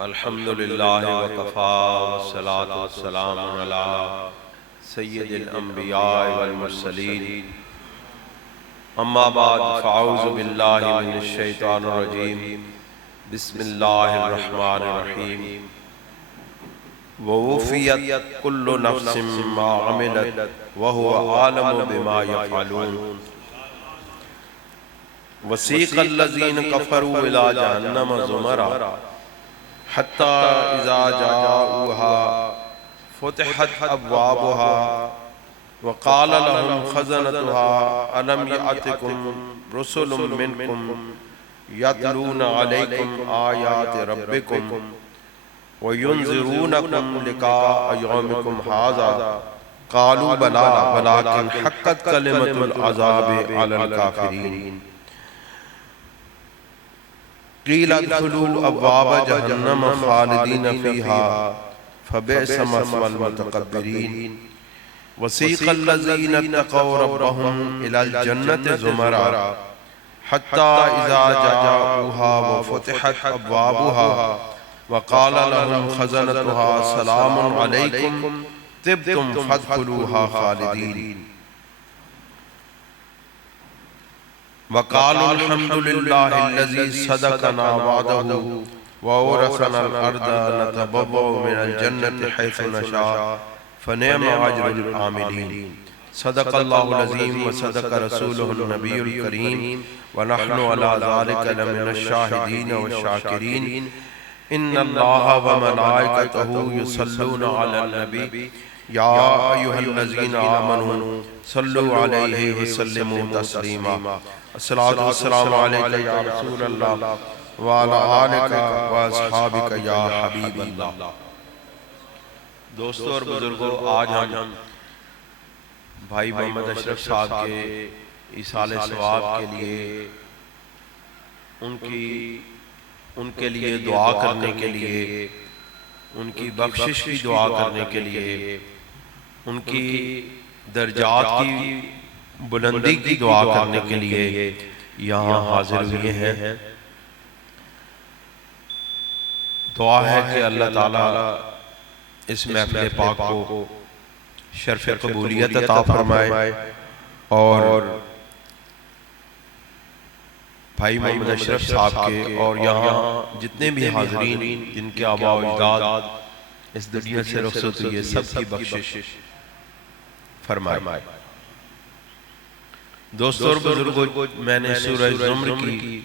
الحمد للہ وکفا والصلاة والسلام علی سید الانبیاء والمرسلین اما بعد فاعوذ باللہ من الشیطان الرجیم بسم اللہ الرحمن الرحیم ووفیت کل نفس ما عملت وهو عالم بما یفعلون وسیق الذین کفروا الی جہنم زمرا حتی اذا جاؤوها فتحت ابوابها وقال لهم خزنتها الم یأتکم رسل منکم یتلون علیکم آیات ربکم وینذرونکم لقاء یومکم ھذا قالوا بلی ولکن حقت کلمۃ العذاب علی الکافرین قیل ادخلوا ابواب جہنم خالدین فیہا فبئس مثوى المتکبرین وسیق الذین اتقوا ربهم الی الجنة زمرا حتی اذا جاؤوها وفتحت ابوابها وقال لهم خزنتها سلام علیکم طبتم فادخلوها خالدین وقالوا الحمد لله الذي صدقنا وعده وورثنا الأرض نتبوأ من الجنة حيث نشاء فنعم أجر العاملين صدق الله العظيم وصدق رسوله النبي الكريم ونحن على ذلك لمن الشاهدين والشاكرين إن الله وملائكته يصلون على النبي يا أيها الذين آمنوا صلوا عليه وسلموا تسليما الصلاة والسلام علیکہ یا رسول اللہ وعلی آلکہ واصحابکہ یا حبیب اللہ۔ دوستو اور بزرگوں، آج ہم بھائی محمد اشرف صاحب کے ایصال ثواب کے لیے ان کے لیے دعا کرنے کے لیے، ان کی بخشش کی دعا کرنے کے لیے، ان کی درجات کی بلندی کی دعا کرنے کے لیے یہاں حاضر ہوئے ہیں۔ دعا ہے کہ اللہ تعالیٰ اس محفل پاک کو شرف قبولیت عطا فرمائے اور بھائی محمد اشرف صاحب کے اور یہاں جتنے بھی حاضرین جن کے آباء و اجداد اس دنیا سے رخصت ہوئے سب کی بخشش فرمائے۔ دوستو اور بزرگوں، میں نے سورہ زمر کی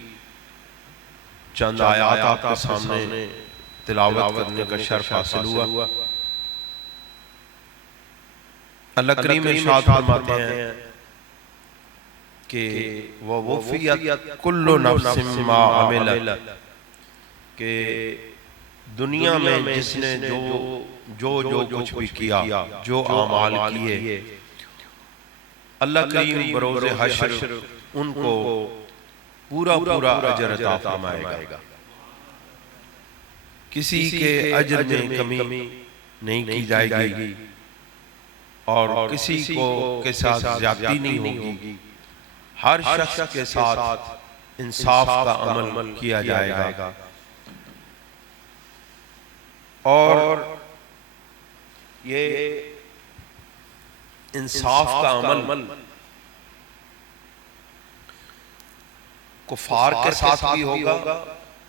چند آیات آپ کے سامنے تلاوت کرنے کا شرف حاصل ہوا۔ اللہ کریم ارشاد فرماتے ہیں کہ وَوَفِّيَتْ كُلُّ نَفْسٍ مَا عَمِلَتْ، کہ دنیا میں جس نے جو کچھ بھی کیا، جو اعمال کیے، اللہ کریم بروز حشر ان کو پورا اجر عطا فرمائے گا۔ کسی کے اجر میں کمی نہیں کی جائے گی اور کسی کے ساتھ زیادتی نہیں ہوگی، ہر شخص کے ساتھ انصاف کا عمل کیا جائے گا اور یہ انصاف کا عمل کفار کے ساتھ بھی ہوگا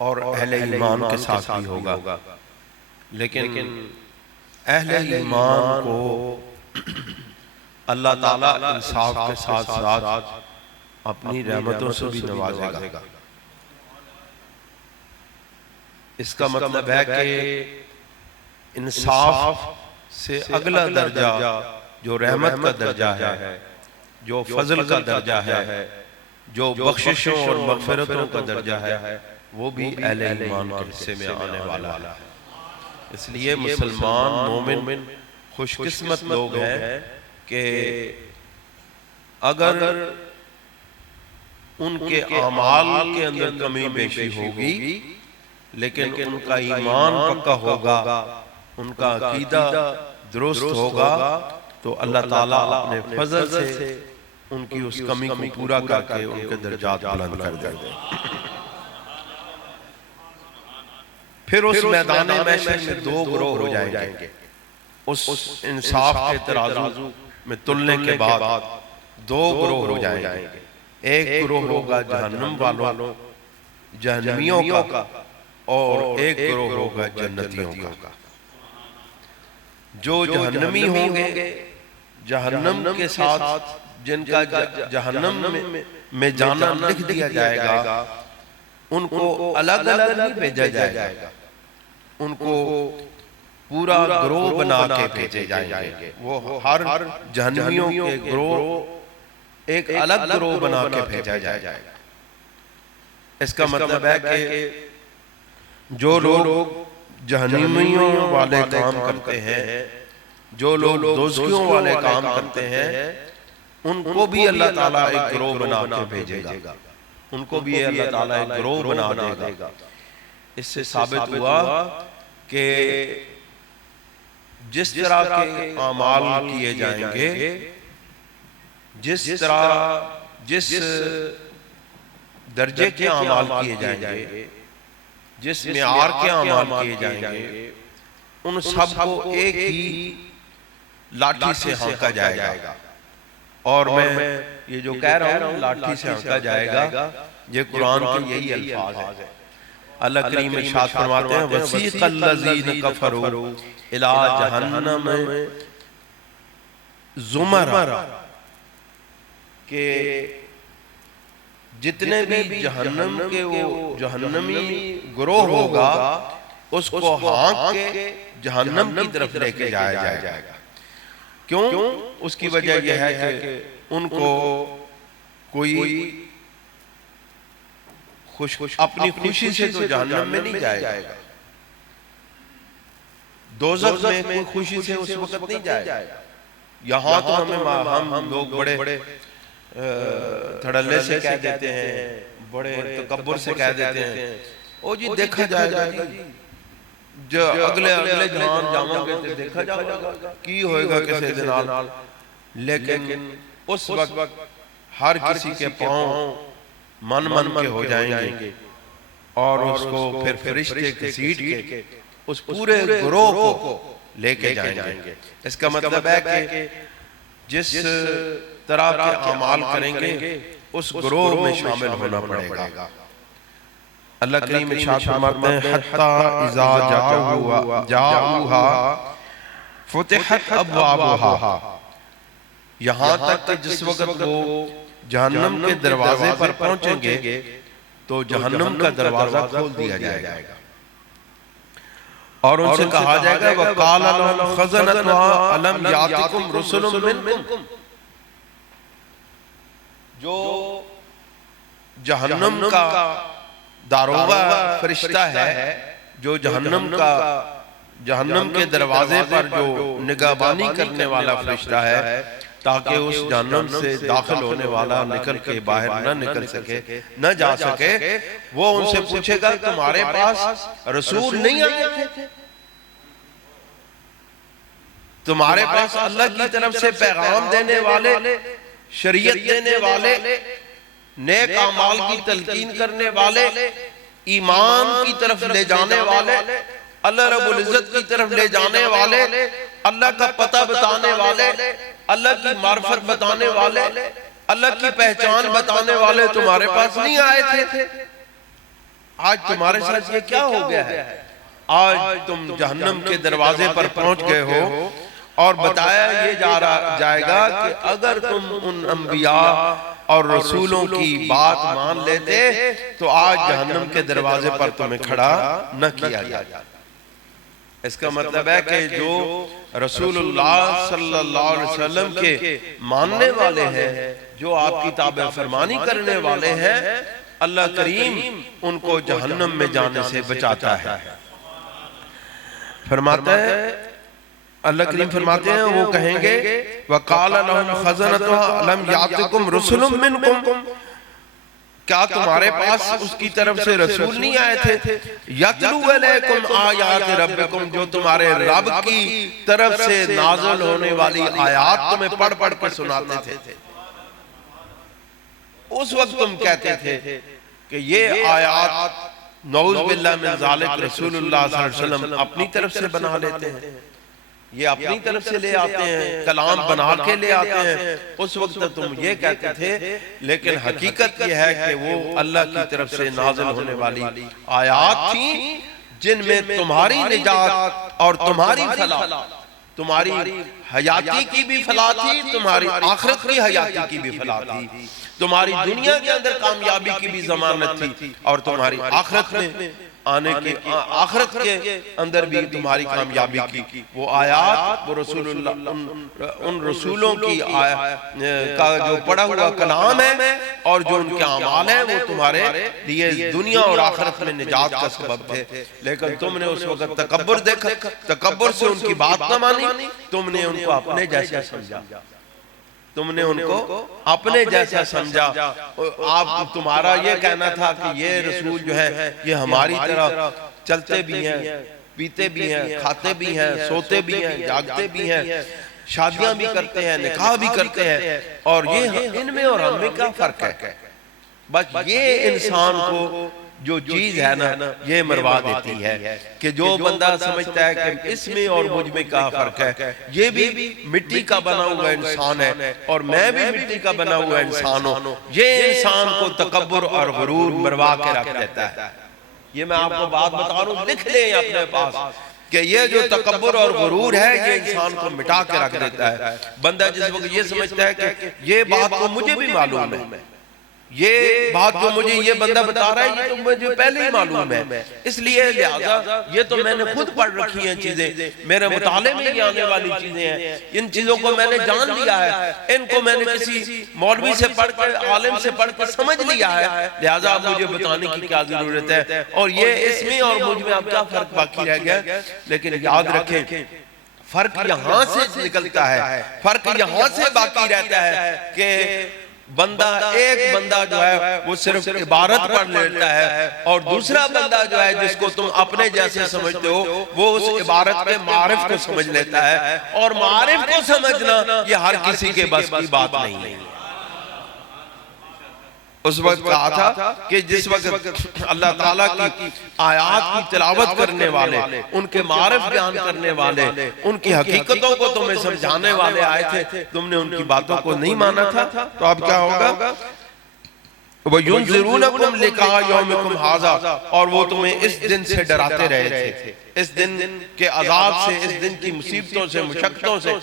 اور اہل ایمان کے ساتھ بھی ہوگا، لیکن اہل ایمان کو اللہ تعالیٰ انصاف کے ساتھ ساتھ اپنی رحمتوں سے بھی نوازے گا۔ اس کا مطلب ہے کہ انصاف سے اگلا درجہ جو رحمت کا درجہ ہے، جو فضل کا درجہ ہے، جو بخششوں اور مغفرتوں کا درجہ ہے، وہ بھی اہل ایمان کے حصے میں آنے والا ہے۔ اس لیے مسلمان مومن خوش قسمت لوگ ہیں کہ اگر ان کے اعمال کے اندر کمی بیشی ہوگی لیکن ان کا ایمان پکا ہوگا، ان کا عقیدہ درست ہوگا، تو اللہ تعالیٰ اپنے فضل سے ان کی اس کمی کو پورا کر کے ان کے درجات بلند کر دے گا۔ پھر اس میدان محشر میں دو گروہ ہو جائیں گے، اس انصاف کے ترازو میں تلنے کے بعد دو گروہ ہو جائیں گے. ایک گروہ ہوگا جہنم والوں، جہنمیوں کا، اور ایک گروہ ہوگا جنتیوں کا. جو جہنمی ہوں گے، جہنم کے ساتھ جن کا جہنم میں جانا لکھ دیا جائے گا، ان کو الگ الگ نہیں بھیجا جائے گا، ان کو پورا گروہ بنا کے بھیجے جائیں گے. وہ ہر جہنمیوں کے گروہ ایک الگ گروہ بنا کے بھیجا جائے گا. اس کا مطلب ہے کہ جو لوگ جہنمیوں والے کام کرتے ہیں، جو لوگ دوزخیوں والے کام کرتے ہیں، ان کو بھی اللہ تعالیٰ ایک گروہ بنا کے بھیجے گا، ان کو بھی اللہ تعالیٰ ایک گروہ بنا دے گا. اس سے ثابت ہوا کہ جس طرح کے اعمال کیے جائیں گے، جس درجے کے اعمال کیے جائیں گے، جس معیار کے اعمال کیے جائیں گے، ان سب کو ایک ہی لاٹھی سے ہانکا جائے گا. اور میں یہ جو کہہ رہا ہوں لاٹھی سے ہانکا جائے گا، یہ قرآن کے یہی الفاظ ہیں. اللہ کریم ارشاد فرماتے ہیں وَسِيقَ الَّذِينَ كَفَرُوا إِلَىٰ جَهَنَّمَ زُمَرًا، کہ جتنے بھی جہنم کے وہ جہنمی گروہ ہوگا، اس کو ہانک کے جہنم کی طرف لے کے جایا جائے گا. کیوں؟ اس کی وجہ یہ ہے کہ ان کو کوئی اپنی خوشی سے تو جہنم میں نہیں جائے گا، دوزخ میں کوئی خوشی سے اس وقت نہیں جائے گا. یہاں تو ہم لوگ بڑے دھڑلے سے کہہ دیتے ہیں، بڑے تکبر سے کہہ دیتے ہیں، او جی دیکھا جائے گا، جو اگلے جہان جاؤں گے تو دیکھا جائے گا کی ہوئے گا کسی دنال. لیکن اس وقت ہر کسی کے پاؤں من کے ہو جائیں گے، اور اس کو پھر فرشتے گھسیٹ کے اس پورے گروہ کو لے کے جائیں گے. اس کا مطلب ہے کہ جس طرح کے اعمال کریں گے اس گروہ میں شامل ہونا پڑے گا. اللہ کریم ارشاد فرماتے ہیں حَتَّى إِذَا جَاءُوهَا فُتِحَتْ أَبْوَابُهَا، یہاں تک کہ جس وقت وہ جہنم کے دروازے پر پہنچیں گے تو جہنم کا دروازہ کھول دیا جائے گا، اور ان سے کہا جائے گا وَقَالَ لَهُمْ خَزَنَتُهَا أَلَمْ يَأْتِكُمْ رُسُلٌ مِّنْكُمْ. جو جہنم کا داروغہ فرشتہ ہے، جو جہنم کے دروازے پر جو نگہبانی کرنے والا فرشتہ ہے، تاکہ اس جہنم سے داخل ہونے والا نکل کے باہر نہ نکل سکے، نہ جا سکے، وہ ان سے پوچھے گا تمہارے پاس رسول نہیں آئے تھے؟ تمہارے پاس اللہ کی طرف سے پیغام دینے والے، شریعت دینے والے، نیک اعمال کی تلقین کرنے والے، ایمان کی طرف لے جانے والے، اللہ رب العزت کی طرف لے جانے والے، اللہ کا پتہ بتانے والے، اللہ کی معرفت بتانے والے، اللہ کی پہچان بتانے والے تمہارے پاس نہیں آئے تھے؟ آج تمہارے ساتھ یہ کیا ہو گیا ہے؟ آج تم جہنم کے دروازے پر پہنچ گئے ہو، اور بتایا یہ جائے گا کہ اگر تم ان انبیاء اور رسولوں کی بات مان لیتے تو آج جہنم کے دروازے پر تمہیں کھڑا نہ کیا جاتا. اس کا مطلب ہے کہ جو رسول اللہ صلی اللہ علیہ وسلم کے ماننے والے ہیں، جو آپ کی تابع فرمانی کرنے والے ہیں، اللہ کریم ان کو جہنم میں جانے سے بچاتا ہے. فرماتا ہے اللہ کریم فرماتے ہیں وہ کہیں گے وَقَالَ لَهُمْ خَزَنَتُهَا أَلَمْ يَأْتِكُمْ رُسُلٌ مِّنْكُمْ، کیا تمہارے پاس اس کی طرف سے رسول نہیں آئے تھے؟ يَتْلُو عَلَيْكُمْ آیَاتِ رَبِّكُمْ، جو تمہارے رب کی طرف سے نازل ہونے والی آیات تمہیں پڑھ پڑھ کر سناتے تھے. اس وقت تم کہتے تھے کہ یہ آیات نعوذ باللہ من ذالک رسول اللہ صلی اللہ علیہ وسلم اپنی طرف سے بنا لیتے ہیں، یہ اپنی طرف سے لے آتے ہیں، کلام بنا کے لے آتے ہیں۔ اس وقت تم یہ کہتے تھے، لیکن حقیقت یہ ہے کہ وہ اللہ کی طرف سے نازل ہونے والی آیات تھیں جن میں تمہاری نجات اور تمہاری فلاح، تمہاری حیاتی کی بھی فلاح تھی، تمہاری آخرت کی حیاتی کی بھی فلاح تھی، تمہاری دنیا کے اندر کامیابی کی بھی ضمانت تھی، اور تمہاری آخرت میں آنے کی آخرت کے اندر بھی تمہاری کامیابی کی وہ آیات، وہ رسول اللہ، ان رسولوں کی کا جو پڑھا ہوا کلام ہے اور جو ان کے اعمال ہیں، وہ تمہارے لیے دنیا اور آخرت میں نجات کا سبب تھے۔ لیکن تم نے اس وقت تکبر دیکھا، تکبر سے ان کی بات نہ مانی، تم نے ان کو اپنے جیسا سمجھا، تم نے ان کو اپنے جیسا سمجھا۔ آپ تمہارا یہ کہنا تھا کہ یہ رسول جو ہے یہ ہماری طرح چلتے بھی ہیں، پیتے بھی ہیں، کھاتے بھی ہیں، سوتے بھی ہیں، جاگتے بھی ہیں، شادیاں بھی کرتے ہیں، نکاح بھی کرتے ہیں، اور یہ ان میں اور ہم میں کیا فرق ہے؟ بس یہ انسان کو جو چیز ہے نا یہ مروا دیتی ہے کہ جو بندہ سمجھتا ہے کہ اس میں اور مجھ میں کیا فرق ہے، یہ بھی مٹی کا بنا ہوا انسان ہے اور میں بھی مٹی کا بنا ہوا انسان ہوں، یہ انسان کو تکبر اور غرور مروا کے رکھ دیتا ہے۔ یہ میں آپ کو بات بتا رہا ہوں، لکھ لیں اپنے پاس کہ یہ جو تکبر اور غرور ہے یہ انسان کو مٹا کے رکھ دیتا ہے۔ بندہ جس وقت یہ سمجھتا ہے کہ یہ بات تو مجھے بھی معلوم ہے، یہ بات جو مجھے یہ بندہ بتا رہا ہے یہ تو مجھے پہلے ہی معلوم ہے، اس لیے لہذا یہ تو میں نے خود پڑھ رکھی ہیں چیزیں، میرے مطالعے میں یہ آنے والی چیزیں ہیں، ان چیزوں کو میں نے جان لیا ہے، ان کو میں نے کسی مولوی سے پڑھ کر، عالم سے پڑھ کر سمجھ لیا ہے، لہذا اب مجھے بتانے کی کیا ضرورت ہے، اور یہ اس میں اور مجھ میں اب کیا فرق باقی رہ گیا۔ لیکن یاد رکھیں فرق یہاں سے نکلتا ہے، فرق یہاں سے باقی رہتا ہے کہ ایک بندہ جو ہے وہ صرف عبارت پڑھ لیتا ہے، اور دوسرا بندہ جو ہے جس کو تم اپنے جیسے سمجھتے ہو وہ اس عبارت کے معارف کو سمجھ لیتا ہے، اور معارف کو سمجھنا یہ ہر کسی کے بس کی بات نہیں ہے۔ اس وقت کہا تھا کہ جس وقت اللہ تعالیٰ کی آیات کی تلاوت کرنے والے، ان کے معارف بیان کرنے والے، ان کی حقیقتوں کو تمہیں سمجھانے والے آئے تھے، تم نے ان کی باتوں کو نہیں مانا تھا، تو اب کیا ہوگا؟ وَيُنذِرُونَكُمْ لِقَاءَ يَوْمِكُمْ هَذَا، اور وہ تمہیں اس دن سے ڈراتے رہے تھے، اس دن کے عذاب سے، اس دن کی مصیبتوں سے، مشقتوں سے،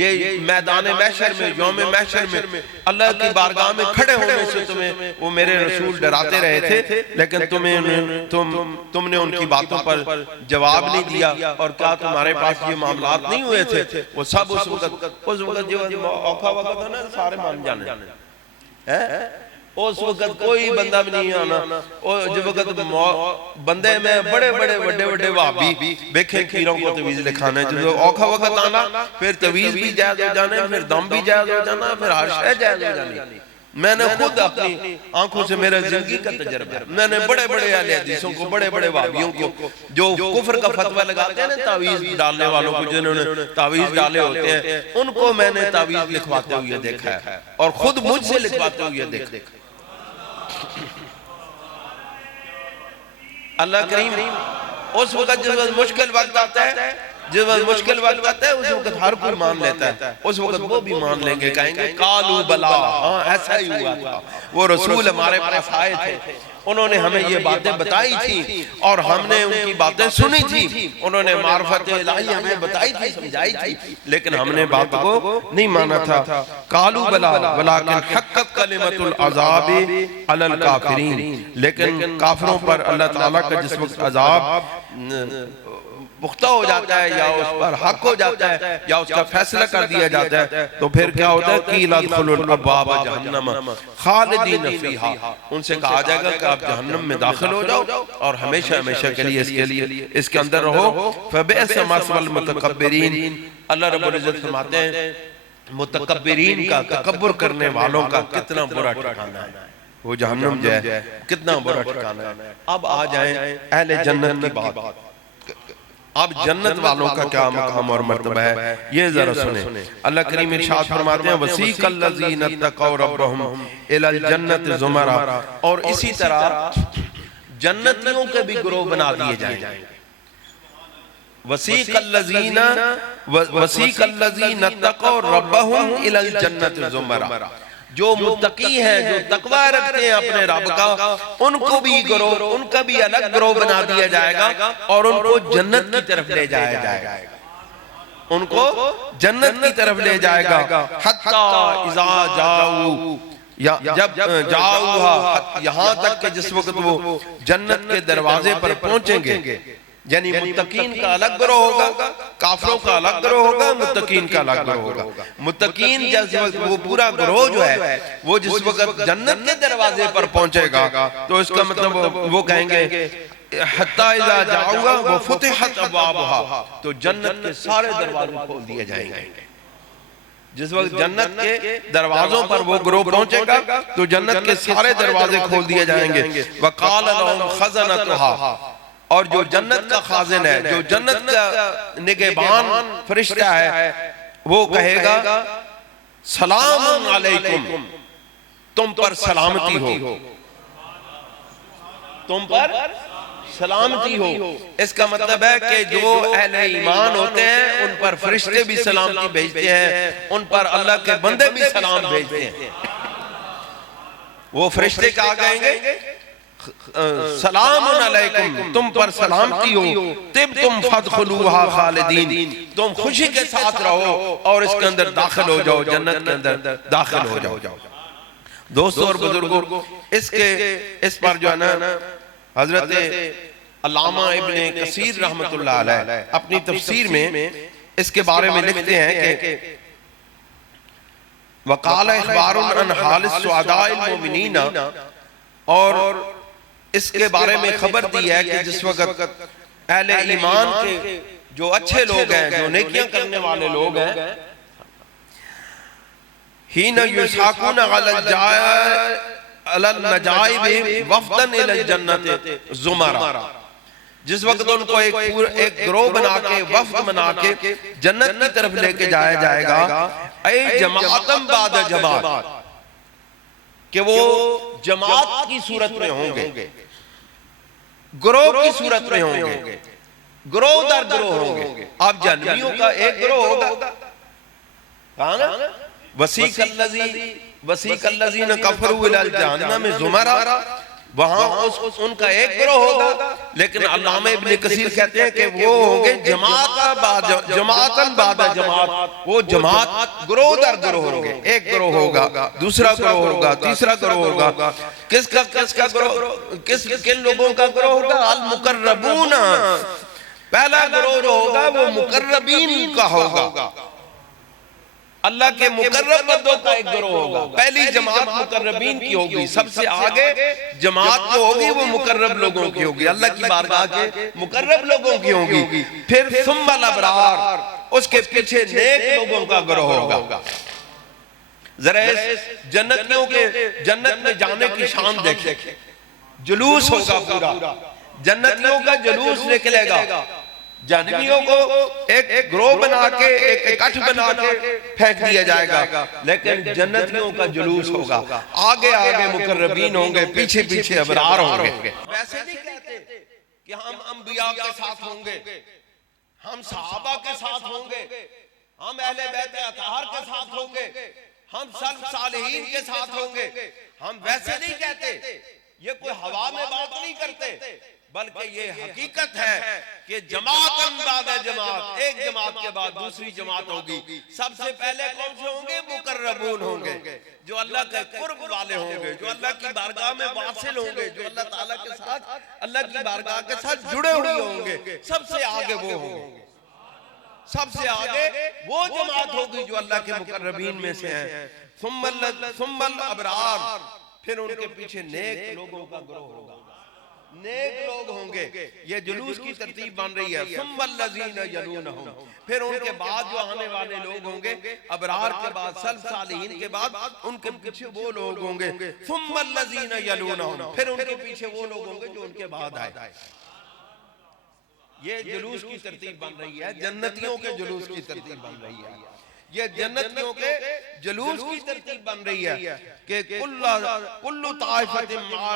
یہ میدان محشر میں، یوم محشر میں اللہ کی بارگاہ میں کھڑے ہونے سے تمہیں وہ میرے رسول ڈراتے رہے تھے، لیکن تم نے ان کی باتوں پر جواب نہیں دیا، اور کیا تمہارے پاس یہ معاملات نہیں ہوئے تھے؟ وہ سب اس وقت جو اوکھا وقت ہے نا سارے مان جانے، اس وقت کوئی بندہ بھی نہیں آنا، جب وقت بندے میں بڑے بڑے وہابی بیکھیں کھیروں کو تویز لکھانے، جب اوکھا وقت آنا پھر تویز بھی جائز ہو جانے، پھر دم بھی جائز ہو جانا، پھر ہر شے جائز ہو جانی۔ میں نے خود اپنی آنکھوں سے میرا زندگی کا تجربہ، میں نے بڑے اہل حدیثوں کو، بڑے وہابیوں کو جو کفر کا فتویٰ لگاتے ہیں نا تعویذ ڈالنے والوں کو، جنہوں نے تعویذ ڈالے ہوتے ہیں، ان کو میں نے تعویذ لکھواتے ہوئے دیکھا ہے، اور خود مجھ سے لکھواتے ہوئے دیکھا۔ اللہ کریم اس وقت جس وقت مشکل وقت آتا ہے، اس وقت ہر کوئی مان لیتا ہے، اس وقت وہ بھی مان لیں گے، کہیں گے قالوا بلا، ہاں ایسا ہی ہوا تھا، وہ رسول ہمارے پاس آئے تھے، انہوں نے ہمیں یہ باتیں بتائی تھی اور ہم نے ان کی باتیں سنی تھی، انہوں نے معرفت الہی ہمیں بتائی تھی، سمجھائی تھی، لیکن ہم نے بات کو نہیں مانا تھا۔ قالوا بلا ولکن حقت کلمۃ العذاب علی الکافرین، لیکن کافروں پر اللہ تعالیٰ کا جس وقت عذاب پختہ ہو جاتا ہے یا اس پر حق ہو جاتا ہے یا اس کا فیصلہ کر دیا جاتا ہے، تو پھر کیا ہوتا ہے؟ قیل ادخلوا الابواب جہنم خالدین فیہا، ان سے کہا جائے گا کہ آپ جہنم میں داخل ہو جاؤ اور ہمیشہ کے لیے اس کے اندر رہو۔ فبئس مثوى المتکبرین، اللہ رب العزت فرماتے ہیں متکبرین کا، تکبر کرنے والوں کا کتنا برا ٹھکانہ ہے وہ جہنم جو ہے، کتنا برا ٹھکانہ ہے۔ اب آ جائیں اہل جنت کی بات، اب جنت والوں کا کیا مقام اور مرتبہ ہے یہ ذرا سنیں۔ اللہ کریم ارشاد فرماتے ہیں وَسِيقَ الَّذِينَ اتَّقَوْا رَبَّهُمْ إِلَى الْجَنَّةِ زُمَرًا، اور اسی طرح جنتیوں کے بھی گروہ بنا دیے جائیں گے. وسیق الذین اتقوا ربهم الی الجنت زمرا. جو متقی ہیں، جو تقوی رکھتے ہیں اپنے رب کا، ان کو بھی گروہ، ان کا بھی الگ گروہ بنا دیا جائے گا اور ان کو جنت کی طرف لے جایا جائے گا. ان کو جنت کی طرف لے جائے گا. حتی اذا جاؤ، جب جاؤہا، یہاں تک کہ جس وقت وہ جنت کے دروازے پر پہنچیں گے. یعنی متقین کا الگ گروہ ہوگا، کافروں کا الگ گروہ ہوگا، متقین کا الگ گروہ ہوگا. متقین جس وقت وہ پورا گروہ جو ہے وہ جس وقت جنت کے دروازے پر پہنچے گا تو اس کا مطلب وہ کہیں گے حتی اذا جاؤگا وفتحت ابوابہا، تو جنت کے سارے دروازے کھول دیے جائیں گے. جس وقت جنت کے دروازوں پر وہ گروہ پہنچے گا تو جنت کے سارے دروازے کھول دیے جائیں گے. وقال لهم خزنتها، اور جو جنت کا خازن ہے، جو جنت کا نگہبان فرشتہ ہے، وہ کہے گا سلام علیکم، تم پر سلامتی ہو، تم پر سلامتی ہو. اس کا مطلب ہے کہ جو اہل ایمان ہوتے ہیں ان پر فرشتے بھی سلامتی بھیجتے ہیں، ان پر اللہ کے بندے بھی سلام بھیجتے ہیں. وہ فرشتے کہا کہیں گے سلام علیکم، تم پر سلامتی ہو، طبتم فادخلوہا خالدین، تم خوشی کے ساتھ رہو اور اس کے اندر داخل ہو جاؤ، جنت کے اندر داخل ہو جاؤ. دوستو اور بزرگوں، اس پر جو ہے نا حضرت علامہ ابن کثیر رحمت اللہ علیہ اپنی تفسیر میں اس کے بارے میں لکھتے ہیں کہ وقال اخبار عن حال السعداء المؤمنین، اور اس کے بارے میں خبر دی ہے کہ جس وقت اہل ایمان کے جو اچھے لوگ ہیں، جو نیکیاں کرنے والے لوگ ہیں، حین یساقون علی النجائب وفدا الی الجنت زمرا، جس وقت ان کو ایک گروہ بنا کے، وفد بنا کے جنت کی طرف لے کے جایا جائے گا. اے جماعتم بعد جماعت، کہ وہ جماعت کی صورت میں ہوں گے، گروہ کی صورت میں ہوں گے، گروہ در گروہ ہوں گے. اب جہنمیوں کا ایک گروہ ہوگا، کہا نا وسیق الذین کفروا الی جہنم زمرا، وہاں ان کا ایک گروہ ہوگا. لیکن علامہ ابن کثیر کہتے ہیں کہ وہ ہوں گے جماعتاً بعد جماعت، وہ جماعت گروہ در گروہ ہوں گے. ایک گروہ ہوگا، دوسرا گروہ ہوگا، تیسرا گروہ ہوگا. کس کا گروہ، کن لوگوں کا گروہ ہوگا؟ المقربون، پہلا گروہ جو ہوگا وہ مقربین کا ہوگا، اللہ کے مقرب بندوں کا ایک گروہ ہوگا. پہلی جماعت مقربین کی ہوگی، سب سے آگے جماعت جو ہوگی وہ مقرب لوگوں کی ہوگی، اللہ کی بارگاہ کے مقرب لوگوں کی ہوگی. پھر ثم الابرار، اس کے پیچھے نیک لوگوں کا گروہ ہوگا. ذرا جنتیوں کے جنت میں جانے کی شان دیکھیں، جلوس ہوگا پورا، جنتیوں کا جلوس نکلے گا. جہنمیوں کو ایک گروہ بنا کے، ایک اکٹھ بنا کے پھینک دیا جائے گا. لیکن جنتیوں کا جلوس ہوگا، آگے آگے مقربین ہوں گے، پیچھے پیچھے ابرار ہوں گے. ویسے نہیں کہتے کہ ہم انبیاء کے ساتھ ہوں گے، ہم صحابہ کے ساتھ ہوں گے، ہم اہل بیت اطہار کے ساتھ ہوں گے، ہم سلف صالحین کے ساتھ ہوں گے. ہم ویسے نہیں کہتے، یہ کوئی ہوا میں بات نہیں کرتے، بلکہ یہ حقیقت ہے کہ جماعت بعد جماعت، ایک جماعت کے بعد دوسری جماعت ہوگی. سب سے پہلے کون سے ہوں گے؟ مقربون ہوں گے، جو اللہ کے قرب والے ہوں گے، جو اللہ کی بارگاہ میں واصل ہوں گے، جو اللہ تعالیٰ کے ساتھ، اللہ کی بارگاہ کے ساتھ جڑے ہوئے ہوں گے. سب سے آگے وہ ہوں گے، سب سے آگے وہ جماعت ہوگی جو اللہ کے مقربین میں سے ہیں. ثم الابرار، پھر ان کے پیچھے نیک لوگوں کا گروہ ہوگا، نیک لوگ ہوں گے. یہ جلوس کی ترتیب بن رہی ہے. ثم الذین یلونہم، پھر ان کے بعد جو آنے والے لوگ ہوں گے، ابرار کے بعد، سلف صالحین کے بعد ان کے پیچھے وہ لوگ ہوں گے. ثم الذین یلونہم، پھر ان کے پیچھے وہ لوگ ہوں گے جو ان کے بعد آئے. یہ جلوس کی ترتیب بن رہی ہے، جنتیوں کے جلوس کی ترتیب بن رہی ہے. یہ جنتیوں کے جلوس کی ترتیب بن رہی ہے کہ کل طائفۃ ما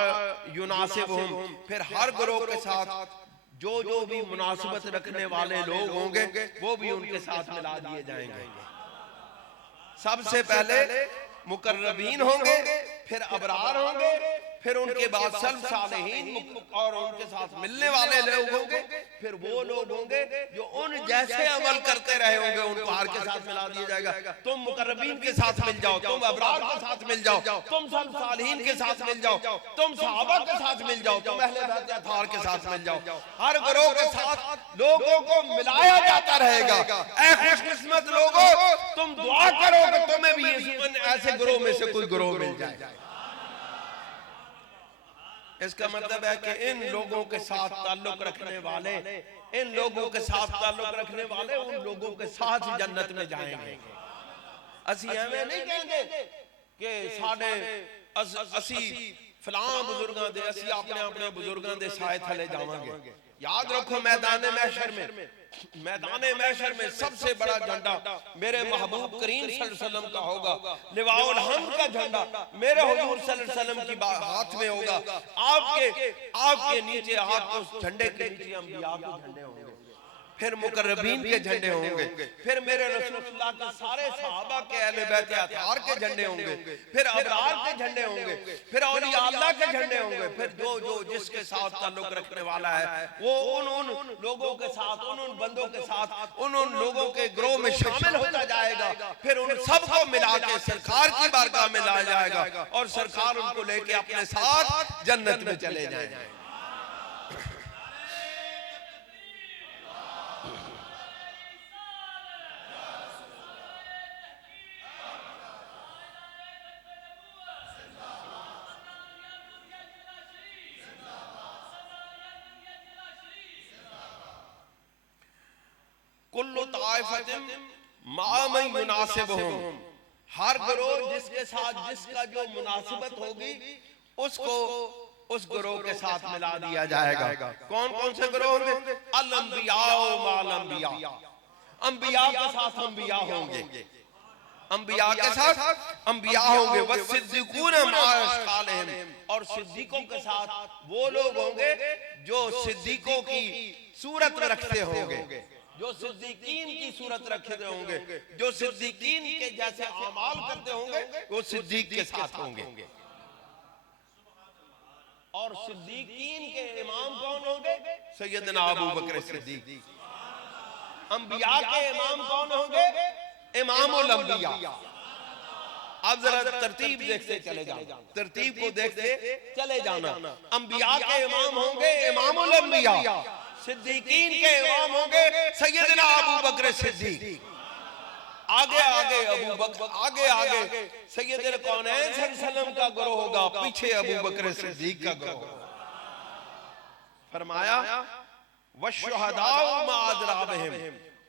یناسبہم، پھر ہر گروہ کے ساتھ جو بھی مناسبت رکھنے والے لوگ ہوں گے وہ بھی ان کے ساتھ ملا دیے جائیں گے. سب سے پہلے مقربین ہوں گے، پھر ابرار ہوں گے، پھر ان کے بعد سلف صالحین اور ان کے ساتھ ملنے والے لوگ ہوں گے، پھر وہ لوگ ہوں گے جو ان جیسے عمل کرتے رہے ہوں گے ان کو ہر کے ساتھ ملا دیا جائے گا. تم مقربین کے ساتھ مل جاؤ، تم ابرار کے ساتھ مل جاؤ، تم سلف صالحین کے ساتھ مل جاؤ، تم صحابہ کے ساتھ مل جاؤ، تم اہل بیت اطہار کے ساتھ مل جاؤ. ہر گروہ کے ساتھ لوگوں کو ملایا جاتا رہے گا. اے خوش قسمت لوگوں، تم دعا کرو کہ تمہیں بھی ایسے گروہ میں سے کوئی گروہ مل جائے. اس کا مطلب ہے کہ ان لوگوں کے ساتھ تعلق رکھنے والے، ان لوگوں کے ساتھ تعلق رکھنے والے ان لوگوں کے ساتھ جنت میں جائیں گے. اسی ہمیں نہیں کہیں گے کہ ساڑھے اسی فلاں بزرگاں دے، اسی اپنے بزرگاں دے سائے تھلے جاواں گے. یاد رکھو میدان محشر میں سب سے بڑا جھنڈا میرے محبوب کریم صلی اللہ علیہ وسلم کا ہوگا. لواء الحمد کا جھنڈا میرے حضور صلی اللہ علیہ وسلم کی ہاتھ میں ہوگا. آپ کے نیچے، ہاتھ اس جھنڈے کے نیچے انبیاء کے جھنڈے ہوں گے، پھر مقربین کے جھنڈے ہوں گے، پھر میرے رسول اللہ کے سارے صحابہ کے اہل بیت اطہار کے جھنڈے ہوں گے، پھر ابرار کے جھنڈے ہوں گے، پھر اولیاء اللہ کے جھنڈے ہوں گے. پھر جو جس کے ساتھ تعلق رکھنے والا ہے وہ ان لوگوں کے ساتھ، ان بندوں کے ساتھ، ان لوگوں کے گروہ میں شامل ہوتا جائے گا. پھر ان سب کو ملا کے سرکار کی بارگاہ میں لایا جائے گا اور سرکار ان کو لے کے اپنے ساتھ جنت میں چلے جائیں گے. کل طائفۃ مع من یناسبہم، ہر گروہ جس کے ساتھ جس کا جو مناسبت ہوگی اس کو اس گروہ کے ساتھ ملا دیا جائے گا. کون کون سے گروہ ہوں گے؟ الانبیاء مع الانبیاء، انبیاء کے ساتھ انبیاء ہوں گے، انبیاء کے ساتھ انبیاء ہوں گے. والصدیقون مع اشخاصہم، اور صدیقوں کے ساتھ وہ لوگ ہوں گے جو صدیقوں کی صورت رکھتے ہوں گے، جو صدیقین کی صورت رکھتے ہوں گے، جو صدیقین کے جیسے اعمال کرتے ہوں گے وہ صدیق کے ساتھ ہوں گے. اور صدیقین کے امام کون ہوں گے؟ سیدنا ابو بکر صدیق. انبیاء کے امام کون ہوں گے؟ امام الانبیاء. اب ذرا ترتیب دیکھتے چلے جانا، ترتیب کو دیکھتے چلے جانا. انبیاء کے امام ہوں گے امام الانبیاء، صدیقین کے امام ہوں گے سیدنا ابو بکر صدیق. آگے ابو بکر، آگے سیدنا کونین صلی اللہ علیہ وسلم کا گروہ ہوگا، پیچھے ابو بکر صدیق کا گروہ ہوگا. فرمایا والشہداء مع اضرابہم،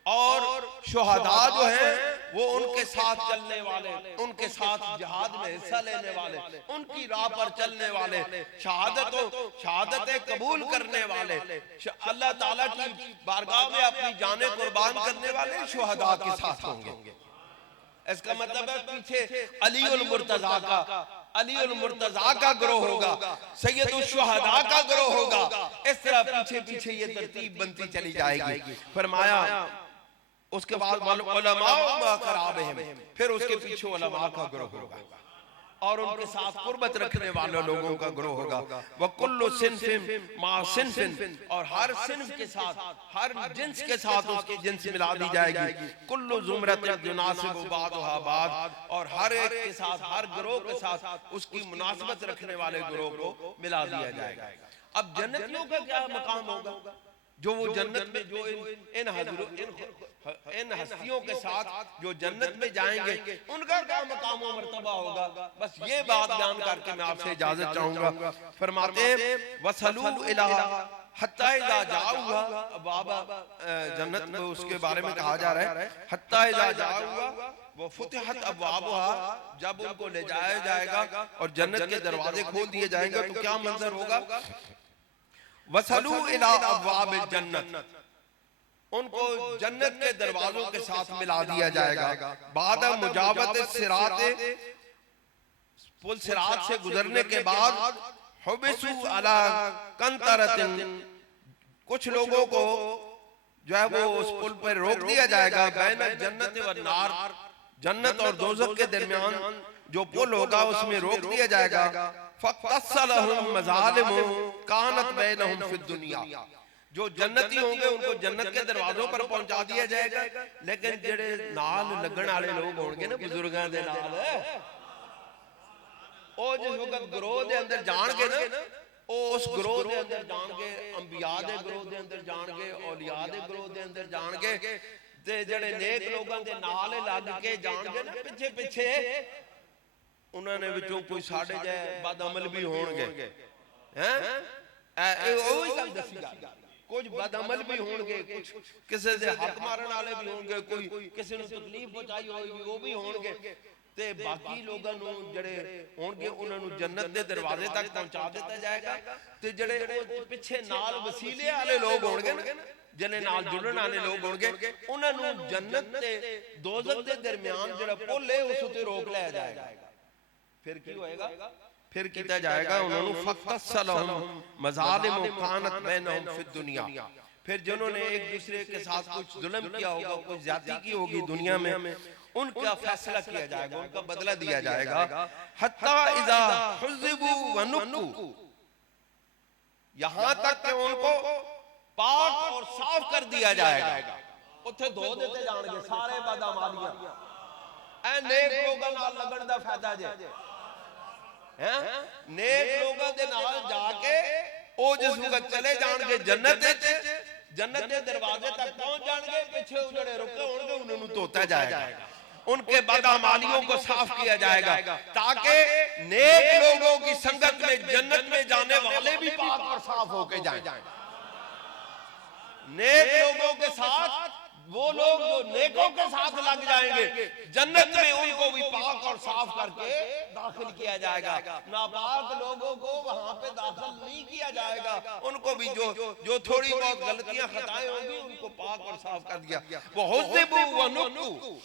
اور شہداء جو ہیں وہ ان کے ساتھ چلنے والے، ان کے ساتھ جہاد میں حصہ لینے والے، ان کی راہ پر چلنے والے، شہادتیں قبول کرنے والے، اللہ تعالیٰ کی بارگاہ میں اپنی جانیں قربان کرنے والے شہداء کے ساتھ ہوں گے. اس کا مطلب ہے پیچھے علی المرتضیٰ کا گروہ ہوگا، سید الشہداء کا گروہ ہوگا. اس طرح پیچھے یہ ترتیب بنتی چلی جائے گی. فرمایا اس کے بعد علماء مع قرابہم، پھر اس کے پیچھے علماء کا گروہ ہوگا اور ان کے ساتھ قربت رکھنے والے لوگوں کا گروہ ہوگا. وَكُلُّ صِنْفٍ مَعَ صِنْفٍ، اور ہر صنف کے ساتھ، ہر جنس کے ساتھ اس کی جنس ملا دی جائے گی. كُلُّ زُمْرَةٍ يُنَاسِبُ بَعْضُهَا بَعْضًا، اور ہر ایک کے ساتھ، ہر گروہ کے ساتھ اس کی مناسبت رکھنے والے گروہ کو ملا دیا جائے گا. اب جنتیوں کا کیا مقام ہوگا؟ جو وہ جنت میں جو ان ہستیوں کے ساتھ جو جنت میں جائیں گے ان کا کیا مقام و مرتبہ ہوگا؟ بس یہ بات بیان کر کے میں آپ سے اجازت چاہوں گا. فرماتے ہیں وَصَلُوا إِلَىٰ حَتَّى إِذَا جَاءُوهَا، ابواب جنت میں اس کے بارے میں کہا جا رہا ہے حَتَّى إِذَا جَاءُوهَا وَفُتِحَتْ أَبْوَابُهَا، جب ان کو لے جایا جائے گا اور جنت کے دروازے کھول دیے جائیں گے تو کیا منظر ہوگا؟ وَصَلُوا إِلَىٰ أَبْوَابِ الْجَنَّةِ، ان کو جنت کے دروازوں کے ساتھ ملا دیا جائے گا. بعد مجاوت صراط، پل صراط سے گزرنے کے بعد حبسوا علی قنطرۃ، کچھ لوگوں کو جو ہے وہ اس پل پر روک دیا جائے گا. بین الجنت والنار، جنت اور دوزخ کے درمیان جو پل ہوگا اس میں روک دیا جائے گا. فَقْتَصَّ لَهُمْ مَظَالِمُ كَانَتْ بَيْنَهُمْ فِي الدُّنْيَا، جو جنتی ہوں گے ان کو جنت کے دروازوں پر پہنچا دیا جائے گا. لیکن جڑے نال لگن والے لوگ ہوں گے نا بزرگاں دے نال، او جس وقت گروہ دے اندر جان گے نا، او اس گروہ دے اندر جان گے، انبیاء دے گروہ دے اندر جان گے، اولیاء دے گروہ دے اندر جان گے، تے جڑے نیک لوگاں دے نال لگ کے جان گے نا پیچھے پیچھے، انہاں نے وچوں کوئی ساڑھے جائے بد عمل بھی ہون گے. اوہی گل دسی جا رہی، کچھ بد عمل بھی ہون گے، کچھ کسی سے حق مارن والے بھی ہون گے، کوئی کسی نے تکلیف پہنچائی ہوئی وہ بھی ہون گے. تے باقی لوگاں نو جڑے ہون گے انہاں نو جنت دے دروازے تک پہنچا دیتا جائے گا. تے جڑے پیچھے نال وسیلے والے لوگ ہون گے نا، جنے نال جڑن والے لوگ ہون گے، انہاں نو جنت تے دوزخ دے درمیان جڑا پل ہے اس تے روک لیا جائے گا. پھر کی ہوئے گا؟ پھر کیتا جائے گا انہوں نے فَقْتَصَّ لَهُمْ مَظَالِمُ كَانَتْ بَيْنَهُمْ فِي الدُّنْيَا. پھر جنہوں نے ایک دوسرے کے ساتھ کچھ ظلم کیا ہوگا، کچھ زیادتی کی ہوگی دنیا میں، ان کا فیصلہ کیا جائے گا، ان کا بدلہ دیا جائے گا. حَتَّى إِذَا حُذِّبُوا وَنُقُّوا، یہاں تک کہ ان کو پاک اور صاف کر دیا جائے گا. اتھے دھو دیتے جان گے سارے بدعمالیاں. اے نیک لوگاں نال لگن دا فائدہ جے، نیک لوگاں دے نال جا کے او جس وقت چلے جان گے جنت دے دروازے تک پہنچ جان گے، پیچھے جڑے رکے ہون گے انہوں نے دھوتا جائے گا، ان کے بدعمالیوں کو صاف کیا جائے گا، تاکہ نیک لوگوں کی سنگت میں جنت میں جانے والے بھی پاک اور صاف ہو کے جائیں. نیک لوگوں کے ساتھ وہ لوگ جو نیکوں کے ساتھ لگ جائیں گے جنت میں ان کو بھی پاک اور صاف کر کے داخل کیا جائے گا. ناپاک لوگوں کو وہاں پہ داخل نہیں کیا جائے گا، ان کو بھی جو تھوڑی بہت غلطیاں خطائیں ہوں گی ان کو پاک اور صاف کر دیا. وَحُذِّبُوا وَنُقُّوا،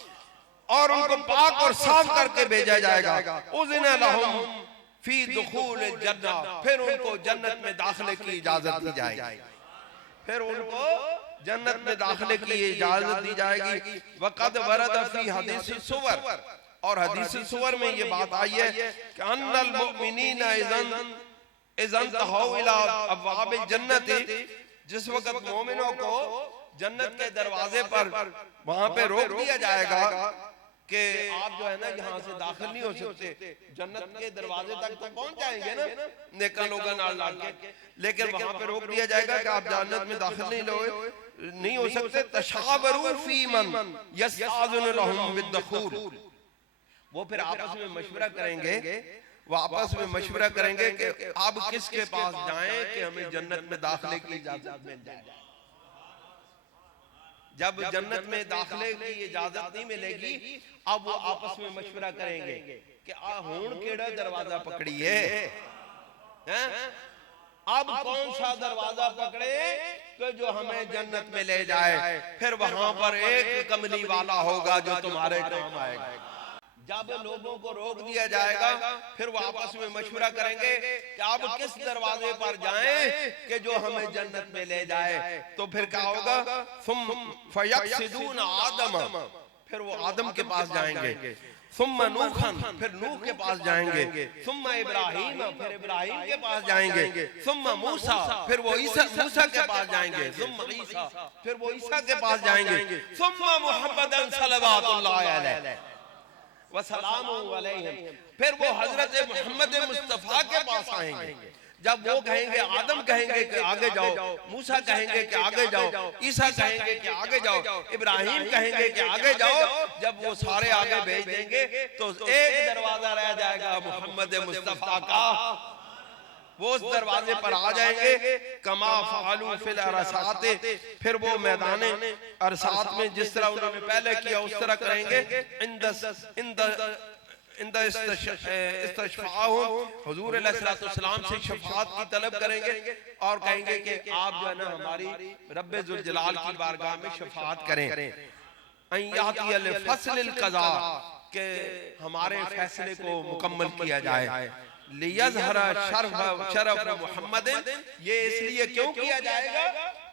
اور ان کو پاک اور صاف کر کے بھیجا جائے گا. اُذِنَ لَهُمْ فِي دُخُولِ الْجَنَّةِ، پھر ان کو جنت میں داخلے کی اجازت دی جائے گی، پھر ان کو جنت میں داخلے کی اجازت دی جائے گی. وَقَدْ وَرَدَ فِي حَدِيثِ الصُّوَرِ، اور حدیث الصور میں یہ بات آئی ہے کہ ان المؤمنین اذا انتہوا الی ابواب الجنت، جس وقت مومنوں کو جنت کے دروازے پر وہاں پہ روک دیا جائے گا کہ آپ جو ہے نا یہاں سے داخل نہیں ہو سکتے، جنت کے دروازے تک تو پہنچ جائیں گے نا نیکا لوگا نال لگ کے، لیکن وہاں پہ روک دیا جائے گا کہ آپ جنت میں داخل نہیں ہو سکتے. تشاوروا فی من یستاذن لهم بالدخول، وہ پھر آپس میں مشورہ کریں گے، وہ آپس میں مشورہ کریں گے کہ اب کس کے پاس جائیں کہ ہمیں جنت میں داخلے کی اجازت مل جائے. جب جنت میں داخلے کی اجازت نہیں ملے گی اب وہ آپس میں مشورہ کریں گے کہ ہون کیڑا دروازہ پکڑیے، اب کون سا دروازہ پکڑے کہ جو ہمیں جنت میں لے جائے. پھر وہاں پر ایک کملی والا ہوگا جو تمہارے کام آئے گا. جب لوگوں کو روک دیا جائے گا پھر وہ آپس میں مشورہ کریں گے کہ اب کس دروازے پر جائیں کہ جو ہمیں جنت میں لے جائے. تو پھر کیا ہوگا؟ فَيَقْصِدُونَ آدَمَ، پھر وہ آدم کے پاس جائیں گے. ثم نوحًا، پھر نوح کے پاس جائیں گے. ثم ابراہیم، پھر ابراہیم کے پاس جائیں گے. ثم موسیٰ، پھر وہ موسیٰ کے پاس جائیں گے. ثم عیسیٰ، پھر وہ عیسیٰ کے پاس جائیں گے. ثم محمدًا صلوات اللہ علیہ وسلام علیہم، پھر وہ حضرت محمد مصطفیٰ کے پاس آئیں گے. جب وہ کہیں گے، آدم کہیں گے کہ آگے جاؤ، موسیٰ کہیں گے کہ آگے جاؤ، عیسیٰ کہیں گے کہ آگے جاؤ، ابراہیم کہیں گے کہ آگے جاؤ، جب وہ سارے آگے بھیج دیں گے تو ایک دروازہ رہ جائے گا محمد مصطفیٰ کا، وہ اس دروازے پر آ جائیں گے. کما فعلوا فی العرصات، پھر وہ میدان عرصات میں جس طرح انہوں نے پہلے کیا اس طرح کریں گے. استشفاءہم، حضور علیہ السلام سے شفاعت کی طلب کریں گے اور کہیں گے کہ آپ جو ہے نا ہماری رب ذوالجلال کی بارگاہ میں شفاعت کریں. ان یاتی لفصل القضاء، کہ ہمارے فیصلے کو مکمل کیا جائے. لیظہر شرف محمد، یہ اس لیے کیوں کیا جائے گا؟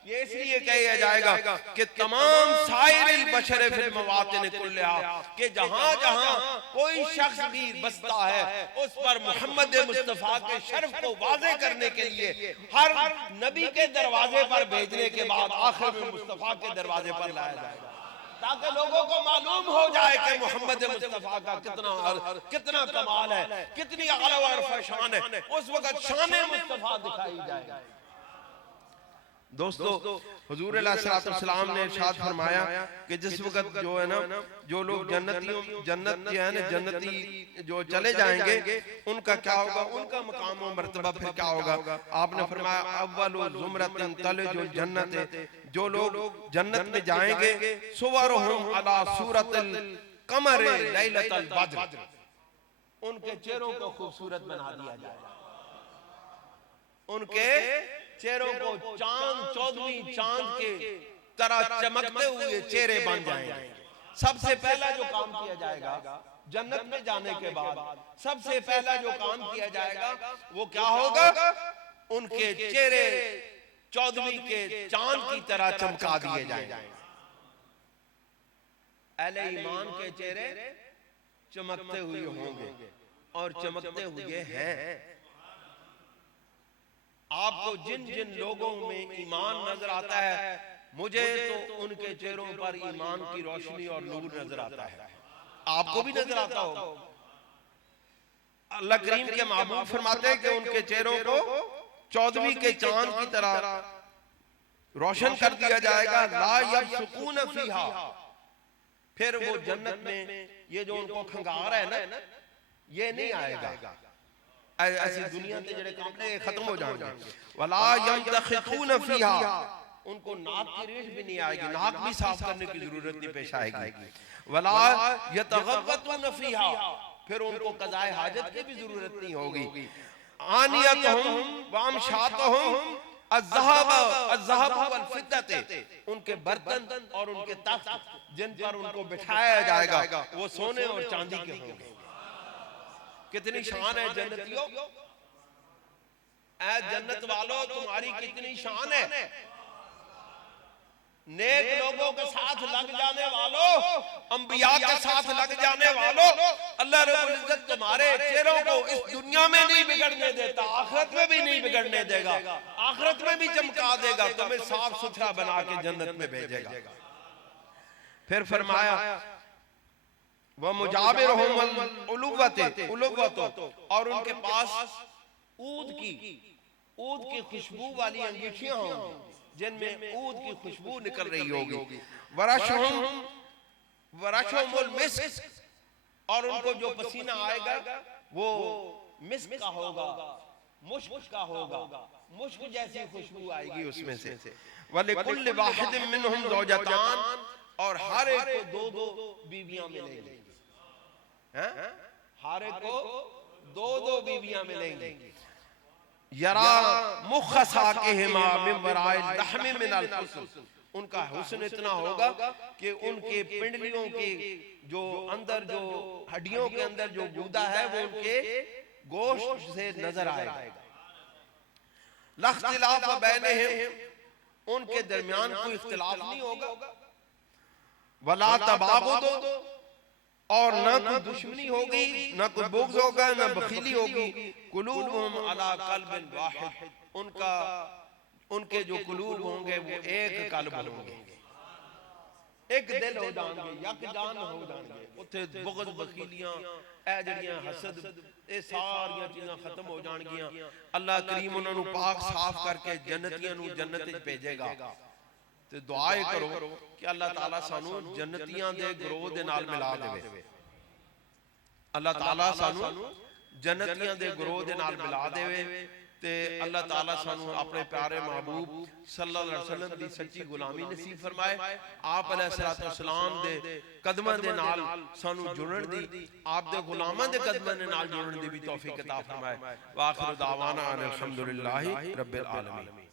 یہ اس لیے کہا جائے گا کہ تمام سائر البشر فی المواطن کلہا، کہ جہاں جہاں کوئی شخص بھی بستا ہے اس پر محمد مصطفیٰ کے شرف کو واضح کرنے کے لیے ہر نبی کے دروازے پر بھیجنے کے بعد آخر میں مصطفیٰ کے دروازے پر لایا جائے گا، تاکہ لوگوں کو معلوم ہو جائے کہ محمد مصطفیٰ کا کتنا کمال ہے، کتنی اعلیٰ و عرفہ شان ہے. اس وقت شان مصطفیٰ دکھائی جائے گا. دوستو حضور علیہ السلام نے ارشاد فرمایا کہ جس وقت جو ہے نا جو لوگ جنت جو چلے جائیں گے ان کا کیا ہوگا، ان کا مقام و مرتبہ پھر کیا ہوگا. آپ نے فرمایا اول زمرۃ تلج الجنت، جو لوگ جنت میں جائیں گے صورہم علی صورت القمر لیلۃ البدر، ان کے چہروں کو خوبصورت بنا دیا جائے گا، ان کے چہروں کو چاند، چودھویں چاند کے طرح چمکتے ہوئے چہرے بن جائیں گے. سب سے پہلا جو کام کیا جائے گا جنت میں جانے کے بعد، سب سے پہلا جو کام کیا جائے گا وہ کیا ہوگا؟ ان کے چہرے چودھویں کے چاند کی طرح چمکا دیے جائیں گے. اہل ایمان کے چہرے چمکتے ہوئے ہوں گے اور چمکتے ہوئے ہیں. آپ کو جن جن لوگوں میں ایمان نظر آتا ہے، مجھے تو ان کے چہروں پر ایمان کی روشنی اور نور نظر آتا ہے. آپ کو بھی نظر آتا ہوگا. اللہ کریم کے محبوب فرماتے ہیں کہ ان کے چہروں کو چودھویں کے چاند کی طرح روشن کر دیا جائے گا. لا یبصقون فیہا، پھر وہ جنت میں یہ جو ان کو کھنگار ہے نا یہ نہیں آئے گا. ایسی دنیا تے جڑے کاملے ختم ہو جائیں گے. وَلَا يَمْتَخِقُونَ فِيهَا، ان کو ناک کی ریش بھی نہیں آئے گی، ناک بھی صاف کرنے کی ضرورت نہیں پیش آئے گی. وَلَا يَتَغَوَّطُونَ فِيهَا، پھر ان کو قضاء حاجت کی بھی ضرورت نہیں ہوگی. آنِيَتُهُمْ وَأَمْشَاطُهُمْ الذهب والفضة، ان کے برتن اور ان کے تخت جن پر ان کو بٹھایا جائے گا وہ سونے اور چاندی کے ہوں گے. کتنی شان ہے جنتیوں، اے جنت والو تمہاری کتنی شان ہے. نیک لوگوں کے ساتھ لگ جانے والوں، انبیاء کے ساتھ لگ جانے والوں، اللہ رب العزت تمہارے چہروں کو اس دنیا میں نہیں بگڑنے دیتا، آخرت میں بھی نہیں بگڑنے دے گا، آخرت میں بھی چمکا دے گا، تمہیں صاف ستھرا بنا کے جنت میں بھیجے گا. پھر فرمایا وَمُجَابِرُهُمْ الْعُلُوَّةِ، اور ان کے پاس عود کی خوشبو والی انگیٹھیاں ہوں گی جن میں عود کی خوشبو نکل رہی ہوگی. وَرَشُهُمُ الْمِسْكِ، اور ان کو جو پسینہ آئے گا وہ مسک کا ہوگا، مشک کا ہوگا، مشک جیسی خوشبو آئے گی اس میں سے. وَلِكُلِّ وَاحِدٍ مِّنْهُمْ زَوْجَتَانِ، اور ہر ایک کو دو دو بیویاں ملیں گی، ہر ایک کو دو دو بیویاں ملیں گی. یرا مخ ساقہما من وراء اللحم من الحسن، ان کا حسن اتنا ہوگا کہ ان کے پنڈلیوں کے جو اندر جو ہڈیوں کے اندر جو گودا ہے وہ ان کے گوشت سے نظر آئے گا. لا اختلاف بینہم، ان کے درمیان کوئی اختلاف نہیں ہوگا. ولا تباغض، اور نہ کوئی دشمنی ہوگی، نہ کوئی بغض ہوگا، نہ بخیلی ہوگی. قلوبہم علی قلب واحد، ان کے جو قلوب ہوں گے وہ ایک قلب ہوں گے، ایک دل ہو جان گے، یک جان ہو جان گے. اتھے بغض، بخیلیاں، جڑیاں حسد، اے ساریاں چیزاں ختم ہو جان گیاں. اللہ کریم انہوں نے پاک صاف کر کے جنتیاں نو جنت بھیجے گا. تو دعائے کرو کہ اللہ تعالیٰ سانو جنتیاں دے گروہ دے نال ملا دے. اللہ تعالیٰ سانو جنتیاں دے گروہ دے نال ملا دے تے اللہ تعالیٰ سانو اپنے پیارے محبوب صلی اللہ علیہ وسلم دی سچی غلامی نصیب فرمائے، آپ علیہ السلام دے قدمہ دے نال سانو جڑن دی، آپ دے غلامہ دے قدمہ دے نال جڑن دی بھی توفیق عطا فرمائے۔ وآخر دعوانا ان الحمدللہ رب العالمین۔